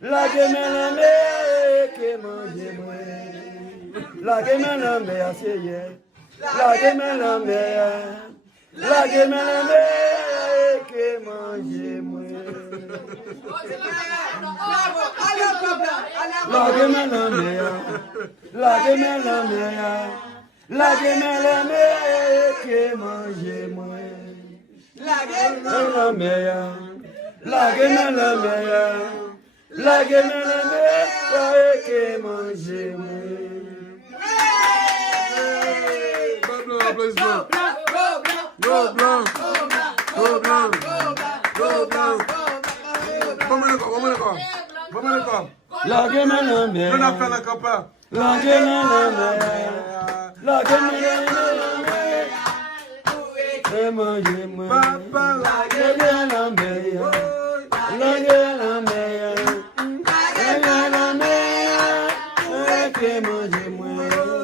La gemen la me que mange moi. La gemen la me asseye. La gemen la me. La gemen la me que mange moi. La gemen la me. La gemen la me. La gemen la me que mange moi. La gemen la me. La gemen la me. La gemen la me que mange moi. Go blanc, go blanc, go blanc. Vamos encore. La gemen la me. On a fait la campagne. La gemen la me. La gemen la me. Que mange moi. Papa, La gemen la me. La gemen la me. La gemen la me. Que mange moi.